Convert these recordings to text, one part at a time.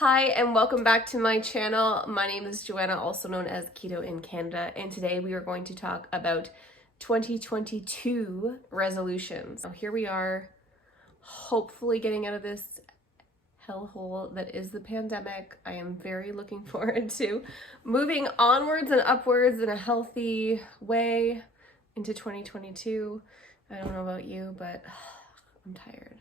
Hi and welcome back to my channel. My name is Joanna, also known as Keto in Canada, and today we are going to talk about 2022 resolutions. So here we are, hopefully getting out of this hellhole that is the pandemic. I am very looking forward to moving onwards and upwards in a healthy way into 2022. I don't know about you, but I'm tired.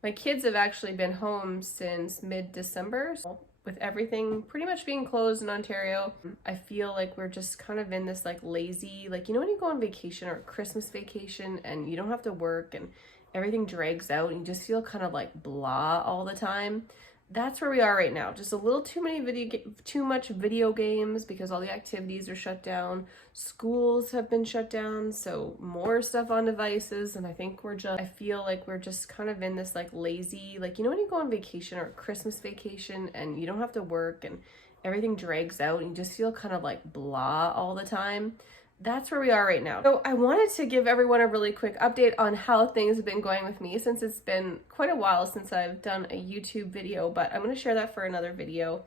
My kids have actually been home since mid-December. So with everything pretty much being closed in Ontario, I feel like we're just kind of in this like lazy, like, you know when you go on vacation or Christmas vacation and you don't have to work and everything drags out and you just feel kind of like blah all the time? That's where we are right now. Just a little too much video games because all the activities are shut down. Schools have been shut down, so more stuff on devices. And I feel like we're just kind of in this like lazy, like, you know when you go on vacation or Christmas vacation and you don't have to work and everything drags out and you just feel kind of like blah all the time? That's where we are right now. So I wanted to give everyone a really quick update on how things have been going with me, since it's been quite a while since I've done a YouTube video, but I'm going to share that for another video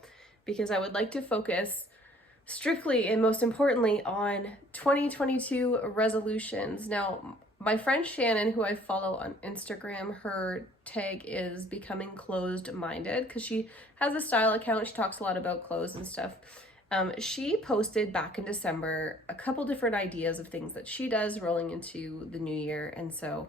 because I would like to focus strictly and most importantly on 2022 resolutions. Now, my friend Shannon, who I follow on Instagram, her tag is becoming closed-minded because she has a style account. She talks a lot about clothes and stuff. She posted back in December a couple different ideas of things that she does rolling into the new year. And so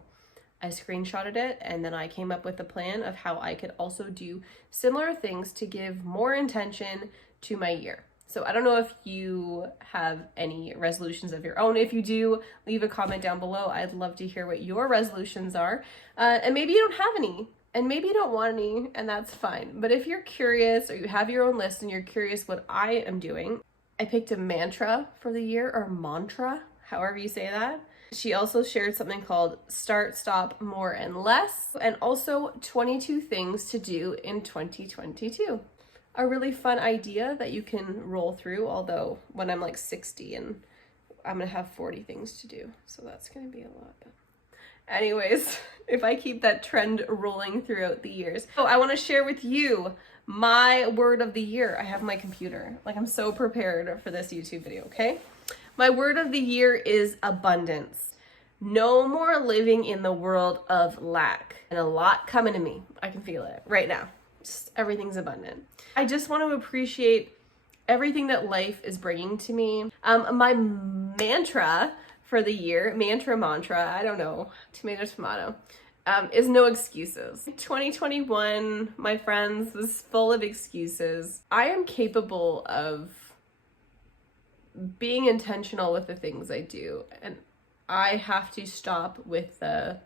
I screenshotted it and then I came up with a plan of how I could also do similar things to give more intention to my year. So I don't know if you have any resolutions of your own. If you do, leave a comment down below. I'd love to hear what your resolutions are. And maybe you don't have any. And maybe you don't want any, and that's fine. But if you're curious or you have your own list and you're curious what I am doing, I picked a mantra for the year, or mantra, however you say that. She also shared something called Start, Stop, More, and Less, and also 22 things to do in 2022. A really fun idea that you can roll through, although when I'm like 60 and I'm gonna have 40 things to do. So that's gonna be a lot. Anyways, if I keep that trend rolling throughout the years. So I want to share with you my word of the year. I have my computer. Like, I'm so prepared for this YouTube video, okay? My word of the year is abundance. No more living in the world of lack. And a lot coming to me. I can feel it right now. Just everything's abundant. I just want to appreciate everything that life is bringing to me. My mantra for the year, mantra, I don't know, tomato, is no excuses. 2021, my friends, was full of excuses. I am capable of being intentional with the things I do, and I have to stop with the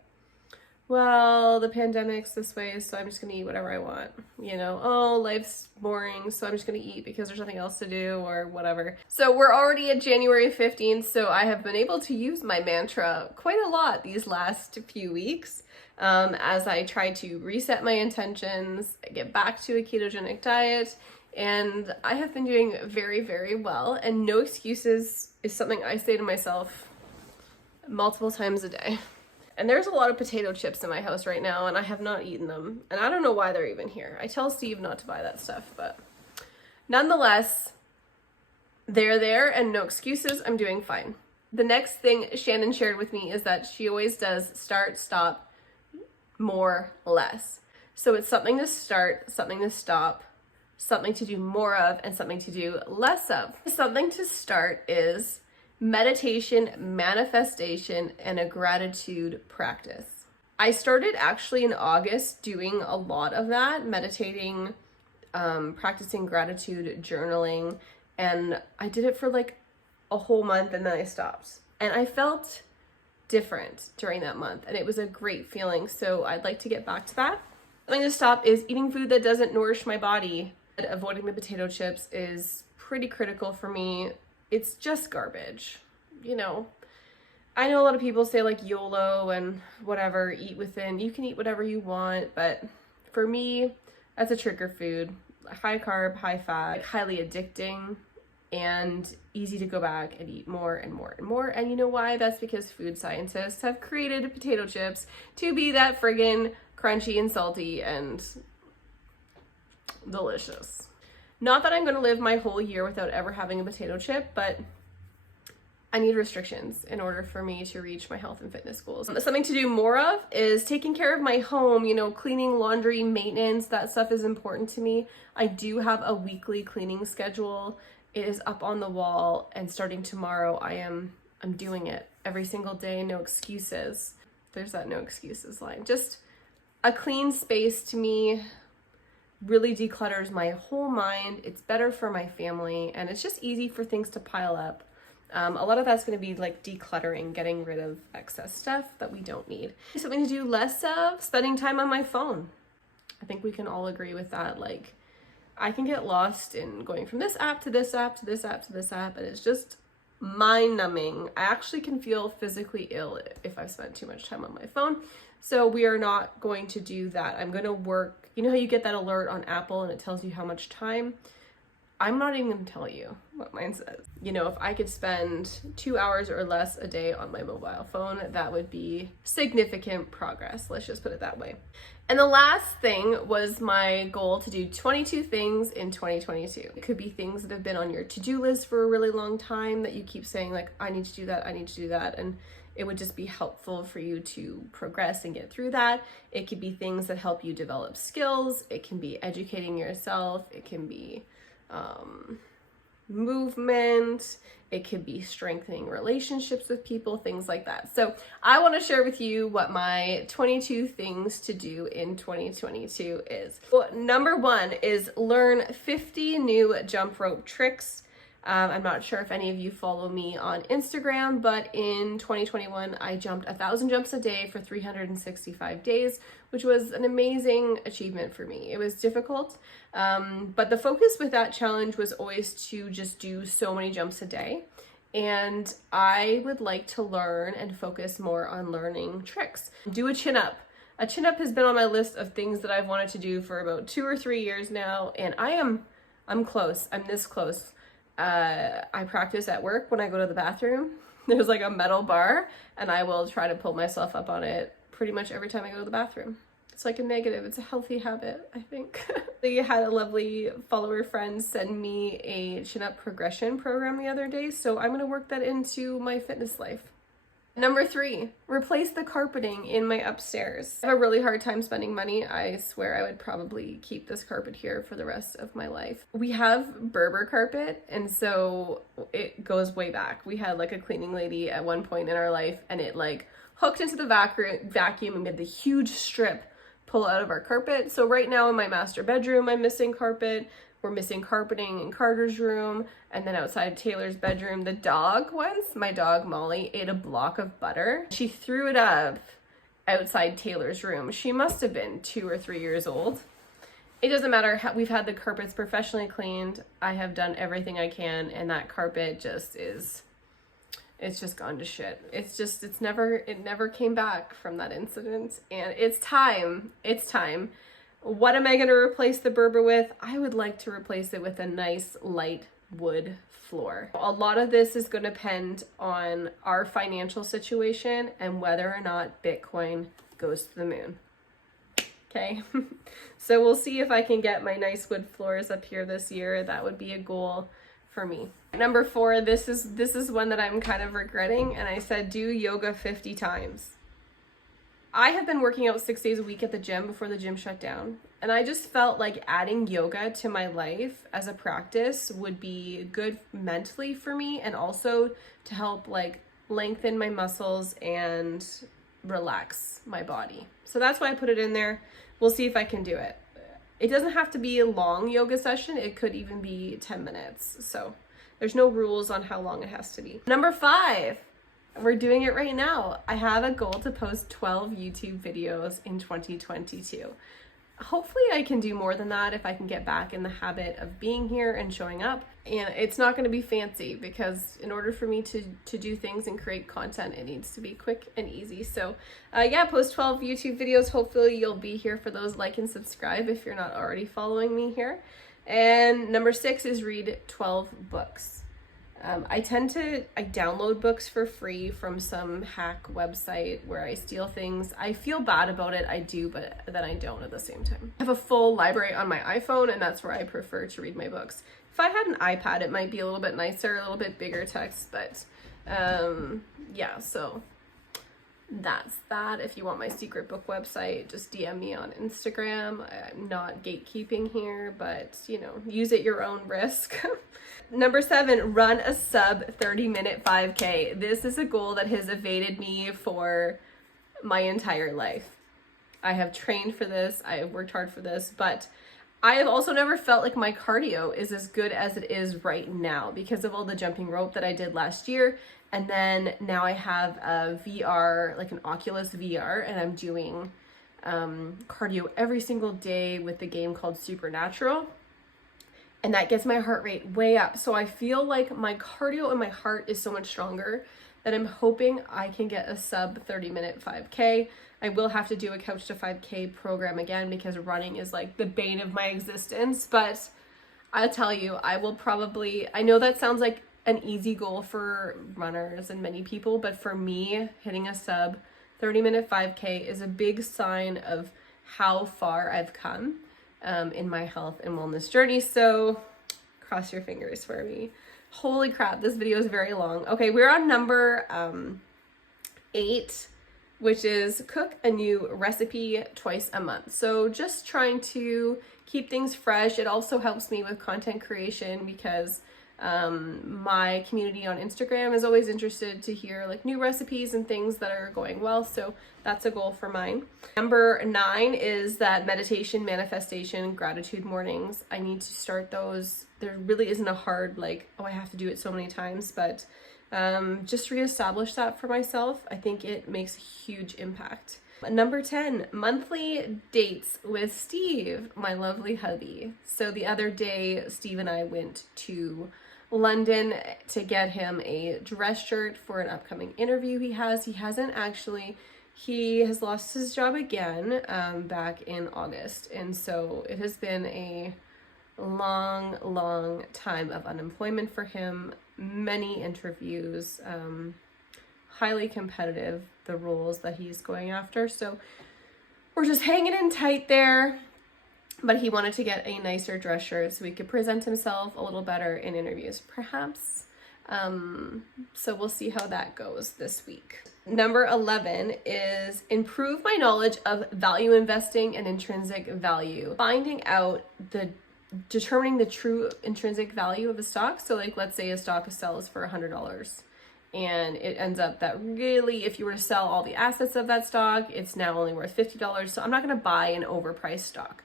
pandemic's this way, so I'm just gonna eat whatever I want. You know, oh, life's boring, so I'm just gonna eat because there's nothing else to do or whatever. So we're already at January 15th, so I have been able to use my mantra quite a lot these last few weeks as I try to reset my intentions, get back to a ketogenic diet, and I have been doing very, very well. And no excuses is something I say to myself multiple times a day. And there's a lot of potato chips in my house right now, and I have not eaten them. And I don't know why they're even here. I tell Steve not to buy that stuff, but nonetheless, they're there and no excuses. I'm doing fine. The next thing Shannon shared with me is that she always does start, stop, more, less. So it's something to start, something to stop, something to do more of, and something to do less of. Something to start is meditation, manifestation, and a gratitude practice. I started actually in August doing a lot of that, meditating, practicing gratitude, journaling, and I did it for like a whole month and then I stopped. And I felt different during that month and it was a great feeling, so I'd like to get back to that. Something to stop is eating food that doesn't nourish my body. Avoiding the potato chips is pretty critical for me. It's just garbage, you know. I know a lot of people say like YOLO and whatever, eat within, you can eat whatever you want, but for me, that's a trigger food. High carb, high fat, like highly addicting and easy to go back and eat more and more and more. And you know why? That's because food scientists have created potato chips to be that friggin' crunchy and salty and delicious. Not that I'm going to live my whole year without ever having a potato chip, but I need restrictions in order for me to reach my health and fitness goals. Something to do more of is taking care of my home, you know, cleaning, laundry, maintenance. That stuff is important to me. I do have a weekly cleaning schedule. It is up on the wall, and starting tomorrow, I'm doing it every single day. No excuses. There's that no excuses line. Just a clean space to me really declutters my whole mind. It's better for my family, and it's just easy for things to pile up. A lot of that's going to be like decluttering, getting rid of excess stuff that we don't need. Something to do less of, spending time on my phone. I think we can all agree with that. Like, I can get lost in going from this app to this app to this app to this app, and it's just mind numbing. I actually can feel physically ill if I've spent too much time on my phone. So we are not going to do that. I'm going to work. You know how you get that alert on Apple and it tells you how much time? I'm not even going to tell you what mine says. You know, if I could spend 2 hours or less a day on my mobile phone, that would be significant progress. Let's just put it that way. And the last thing was my goal to do 22 things in 2022. It could be things that have been on your to-do list for a really long time that you keep saying like, I need to do that, I need to do that. And it would just be helpful for you to progress and get through that. It could be things that help you develop skills. It can be educating yourself. It can be movement. It could be strengthening relationships with people, things like that. So I want to share with you what my 22 things to do in 2022 is. Well, number 1 is learn 50 new jump rope tricks. I'm not sure if any of you follow me on Instagram, but in 2021, I jumped 1,000 jumps a day for 365 days, which was an amazing achievement for me. It was difficult, but the focus with that challenge was always to just do so many jumps a day. And I would like to learn and focus more on learning tricks. Do a chin up. A chin up has been on my list of things that I've wanted to do for about 2 or 3 years now, and I'm close. I'm this close. I practice at work when I go to the bathroom. There's like a metal bar, and I will try to pull myself up on it pretty much every time I go to the bathroom. It's like a negative. It's a healthy habit, I think. They had a lovely follower friend send me a chin-up progression program the other day, so I'm going to work that into my fitness life. Number 3, replace the carpeting in my upstairs. I have a really hard time spending money. I swear I would probably keep this carpet here for the rest of my life. We have Berber carpet, and so it goes way back. We had like a cleaning lady at one point in our life, and it like hooked into the vacuum and made the huge strip pull out of our carpet. So right now in my master bedroom, I'm missing carpet. We're missing carpeting in Carter's room, and then outside Taylor's bedroom. The dog once, my dog Molly, ate a block of butter. She threw it up outside Taylor's room. She must have been 2 or 3 years old. It doesn't matter. We've had the carpets professionally cleaned. I have done everything I can, and that carpet just is, it's just gone to shit. It never came back from that incident, and it's time. What am I going to replace the Berber with? I would like to replace it with a nice light wood floor. A lot of this is going to depend on our financial situation and whether or not Bitcoin goes to the moon. Okay, so we'll see if I can get my nice wood floors up here this year. That would be a goal for me. Number 4, this is one that I'm kind of regretting, and I said do yoga 50 times. I have been working out 6 days a week at the gym before the gym shut down, and I just felt like adding yoga to my life as a practice would be good mentally for me, and also to help like lengthen my muscles and relax my body. So that's why I put it in there. We'll see if I can do it. It doesn't have to be a long yoga session. It could even be 10 minutes. So there's no rules on how long it has to be. Number 5. We're doing it right now. I have a goal to post 12 YouTube videos in 2022. Hopefully I can do more than that if I can get back in the habit of being here and showing up. And it's not going to be fancy, because in order for me to do things and create content, it needs to be quick and easy. So yeah, post 12 YouTube videos. Hopefully you'll be here for those. Like and subscribe if you're not already following me here. And number 6 is read 12 books. I download books for free from some hack website where I steal things. I feel bad about it, I do, but then I don't at the same time. I have a full library on my iPhone, and that's where I prefer to read my books. If I had an iPad, it might be a little bit nicer, a little bit bigger text, but yeah, so that's that. If you want my secret book website, just DM me on Instagram. I'm not gatekeeping here, but you know, use at your own risk. Number 7, run a sub 30-minute 5K. This is a goal that has evaded me for my entire life. I have trained for this, I have worked hard for this, but I have also never felt like my cardio is as good as it is right now because of all the jumping rope that I did last year. And then now I have a VR, like an Oculus VR, and I'm doing cardio every single day with the game called Supernatural. And that gets my heart rate way up. So I feel like my cardio and my heart is so much stronger that I'm hoping I can get a sub 30-minute 5K. I will have to do a Couch to 5K program again because running is like the bane of my existence. But I'll tell you, I know that sounds like an easy goal for runners and many people, but for me, hitting a sub 30-minute 5K is a big sign of how far I've come in my health and wellness journey. So cross your fingers for me. Holy crap, this video is very long. Okay, we're on number 8, which is cook a new recipe twice a month. So just trying to keep things fresh. It also helps me with content creation because my community on Instagram is always interested to hear like new recipes and things that are going well. So that's a goal for mine. Number 9 is that meditation, manifestation, gratitude mornings. I need to start those. There really isn't a hard like, oh, I have to do it so many times, but just reestablish that for myself. I think it makes a huge impact. Number 10, monthly dates with Steve, my lovely hubby. So the other day, Steve and I went to London to get him a dress shirt for an upcoming interview he has. He has lost his job again back in August. And so it has been a long time of unemployment for him, many interviews, highly competitive, the roles that he's going after. So we're just hanging in tight there. But he wanted to get a nicer dress shirt so he could present himself a little better in interviews, perhaps. So we'll see how that goes this week. Number 11 is improve my knowledge of value investing and intrinsic value. Determining the true intrinsic value of a stock. So like, let's say a stock sells for $100 and it ends up that really, if you were to sell all the assets of that stock, it's now only worth $50. So I'm not going to buy an overpriced stock.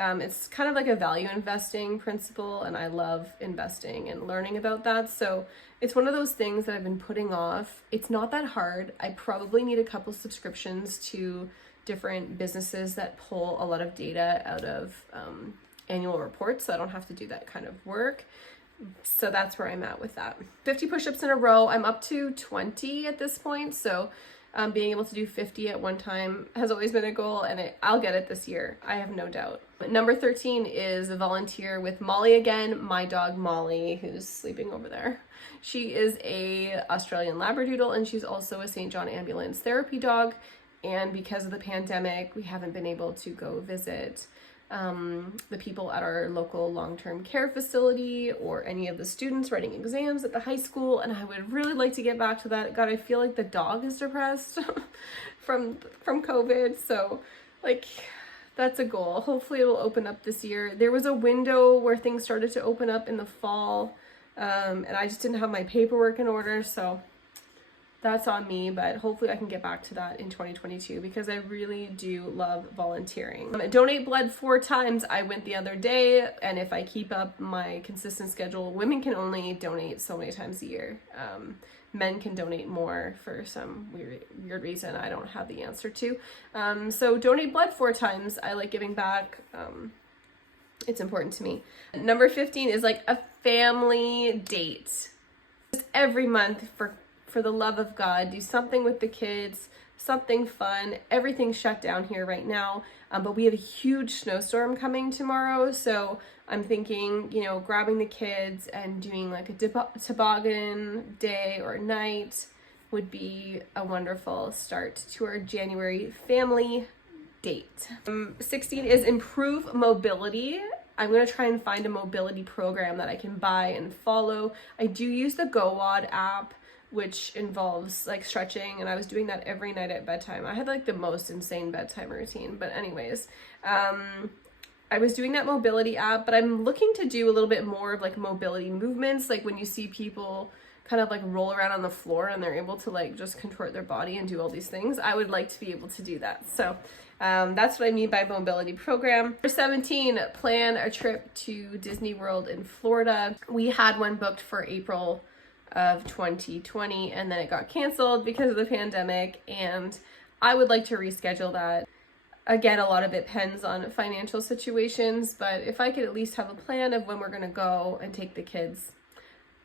It's kind of like a value investing principle, and I love investing and learning about that. So it's one of those things that I've been putting off. It's not that hard. I probably need a couple subscriptions to different businesses that pull a lot of data out of annual reports, so I don't have to do that kind of work. So that's where I'm at with that. 50 push-ups in a row. I'm up to 20 at this point, so being able to do 50 at one time has always been a goal, and I'll get it this year. I have no doubt. Number 13 is volunteer with Molly again, my dog Molly, who's sleeping over there. She is a Australian Labradoodle, and she's also a St. John ambulance therapy dog. And because of the pandemic, we haven't been able to go visit the people at our local long-term care facility or any of the students writing exams at the high school, and I would really like to get back to that. God, I feel like the dog is depressed from COVID, so like that's a goal. Hopefully it will open up this year. There was a window where things started to open up in the fall, and I just didn't have my paperwork in order, so that's on me, but hopefully I can get back to that in 2022 because I really do love volunteering. Donate blood 4 times. I went the other day, and if I keep up my consistent schedule, women can only donate so many times a year. Men can donate more for some weird reason I don't have the answer to. So donate blood 4 times. I like giving back. It's important to me. Number 15 is like a family date. Just every month for the love of God, do something with the kids, something fun. Everything's shut down here right now, but we have a huge snowstorm coming tomorrow, so I'm thinking, you know, grabbing the kids and doing like a toboggan day or night would be a wonderful start to our January family date. 16 is improve mobility. I'm going to try and find a mobility program that I can buy and follow. I do use the GoWOD app, which involves like stretching, and I was doing that every night at bedtime. I had like the most insane bedtime routine, but anyways, I was doing that mobility app, but I'm looking to do a little bit more of like mobility movements, like when you see people kind of like roll around on the floor and they're able to like just contort their body and do all these things. I would like to be able to do that. So that's what I mean by mobility program. Number 17, plan a trip to Disney World in Florida. We had one booked for April of 2020, and then it got canceled because of the pandemic, and I would like to reschedule that. Again, a lot of it depends on financial situations, but if I could at least have a plan of when we're gonna go and take the kids.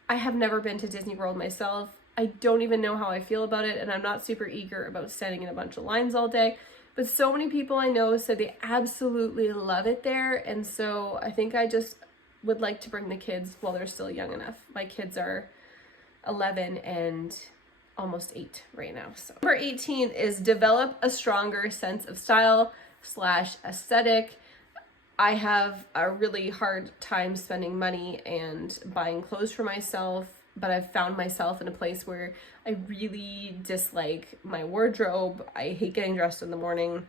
I have never been to Disney World myself. I don't even know how I feel about it, and I'm not super eager about standing in a bunch of lines all day, but so many people I know said they absolutely love it there, and so I think I just would like to bring the kids while they're still young enough. My kids are 11 and almost 8 right now. So number 18 is develop a stronger sense of style / aesthetic. I have a really hard time spending money and buying clothes for myself, but I've found myself in a place where I really dislike my wardrobe. I hate getting dressed in the morning.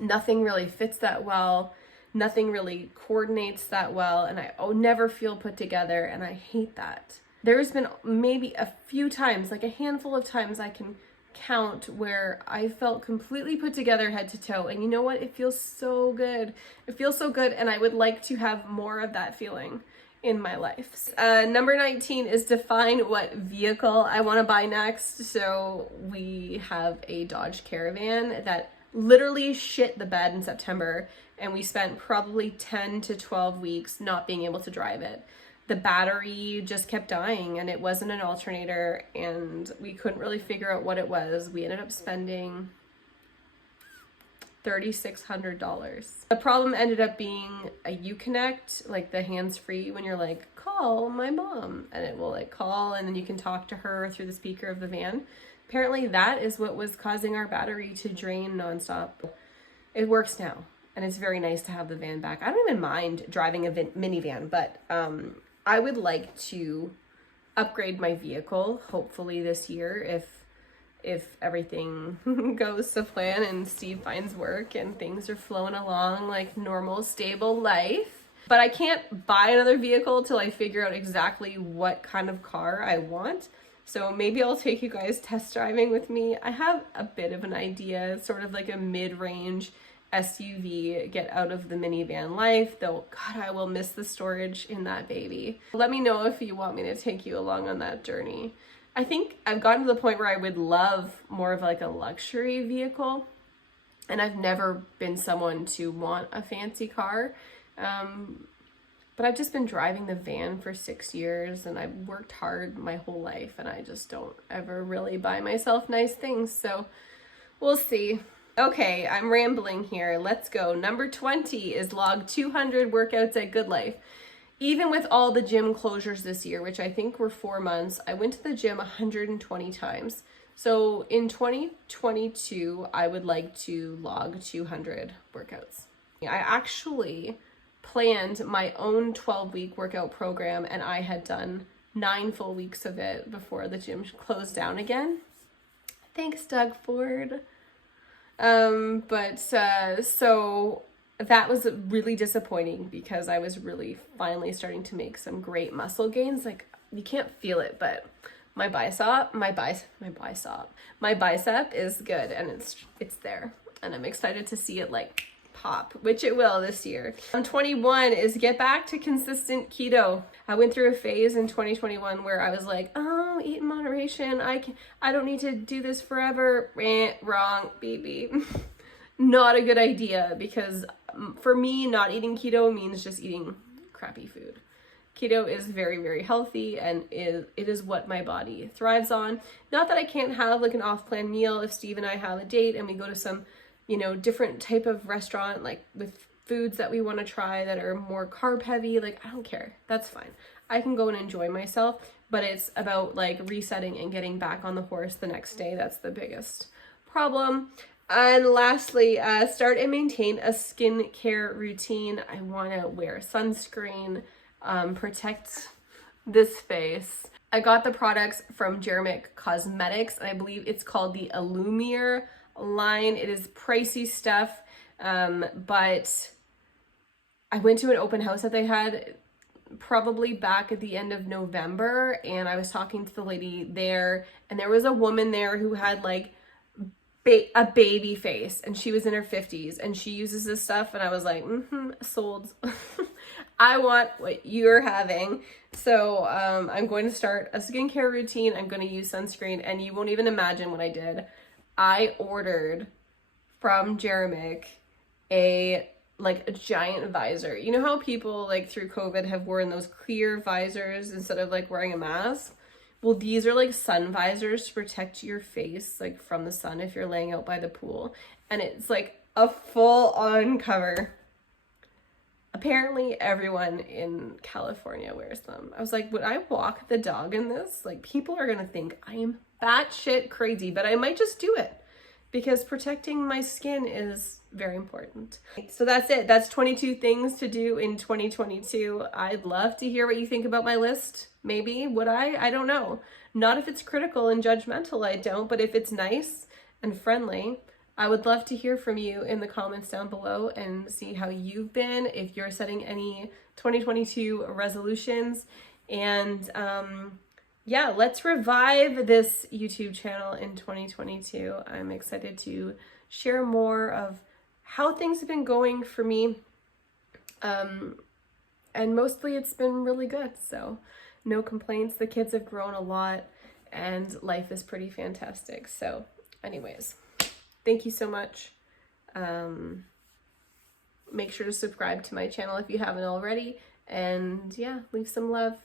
Nothing really fits that well. Nothing really coordinates that well, and I never feel put together, and I hate that. There's been maybe a few times, like a handful of times I can count, where I felt completely put together head to toe. And you know what? It feels so good. It feels so good. And I would like to have more of that feeling in my life. Number 19 is define what vehicle I want to buy next. So we have a Dodge Caravan that literally shit the bed in September. And we spent probably 10 to 12 weeks not being able to drive it. The battery just kept dying, and it wasn't an alternator, and we couldn't really figure out what it was. We ended up spending $3,600. The problem ended up being a Uconnect, like the hands-free, when you're like, call my mom, and it will like call, and then you can talk to her through the speaker of the van. Apparently that is what was causing our battery to drain nonstop. It works now, and it's very nice to have the van back. I don't even mind driving a minivan, but I would like to upgrade my vehicle, hopefully this year, if everything goes to plan and Steve finds work and things are flowing along like normal, stable life. But I can't buy another vehicle till I figure out exactly what kind of car I want. So maybe I'll take you guys test driving with me. I have a bit of an idea, sort of like a mid-range SUV, get out of the minivan life, though God, I will miss the storage in that baby. Let me know if you want me to take you along on that journey. I think I've gotten to the point where I would love more of like a luxury vehicle, and I've never been someone to want a fancy car, but I've just been driving the van for 6 years, and I've worked hard my whole life, and I just don't ever really buy myself nice things, so we'll see. Okay, I'm rambling here. Let's go. Number 20 is log 200 workouts at Good Life. Even with all the gym closures this year, which I think were 4 months, I went to the gym 120 times. So in 2022, I would like to log 200 workouts. I actually planned my own 12-week workout program, and I had done 9 full weeks of it before the gym closed down again. Thanks, Doug Ford. So that was really disappointing because I was really finally starting to make some great muscle gains. Like, you can't feel it, but my bicep is good, and it's there, and I'm excited to see it like pop, which it will this year. 21 is get back to consistent keto. I went through a phase in 2021 where I was like, oh, eat in moderation. I don't need to do this forever. Wrong, baby. Not a good idea, because for me, not eating keto means just eating crappy food. Keto is very, very healthy, and it is what my body thrives on. Not that I can't have like an off-plan meal if Steve and I have a date and we go to some, you know, different type of restaurant, like with foods that we want to try that are more carb heavy. Like, I don't care. That's fine. I can go and enjoy myself, but it's about like resetting and getting back on the horse the next day. That's the biggest problem. And lastly, start and maintain a skincare routine. I want to wear sunscreen, protect this face. I got the products from Jeremic Cosmetics, and I believe it's called the Illumire line. It is pricey stuff, but I went to an open house that they had probably back at the end of November, and I was talking to the lady there, and there was a woman there who had like a baby face, and she was in her 50s, and she uses this stuff, and I was like, sold. I want what you're having. So I'm going to start a skincare routine. I'm going to use sunscreen, and you won't even imagine what I did. I ordered from Jeremic a giant visor. You know how people like through COVID have worn those clear visors instead of like wearing a mask? Well, these are like sun visors to protect your face like from the sun if you're laying out by the pool. And it's like a full-on cover. Apparently everyone in California wears them. I was like, would I walk the dog in this? Like, people are gonna think I am batshit crazy, but I might just do it because protecting my skin is very important. So that's it. That's 22 things to do in 2022. I'd love to hear what you think about my list. Maybe, would I? I don't know. Not if it's critical and judgmental, I don't, but if it's nice and friendly, I would love to hear from you in the comments down below and see how you've been, if you're setting any 2022 resolutions. And yeah, let's revive this YouTube channel in 2022. I'm excited to share more of how things have been going for me. And mostly it's been really good, so no complaints. The kids have grown a lot and life is pretty fantastic. So anyways, thank you so much. Make sure to subscribe to my channel if you haven't already. And yeah, leave some love.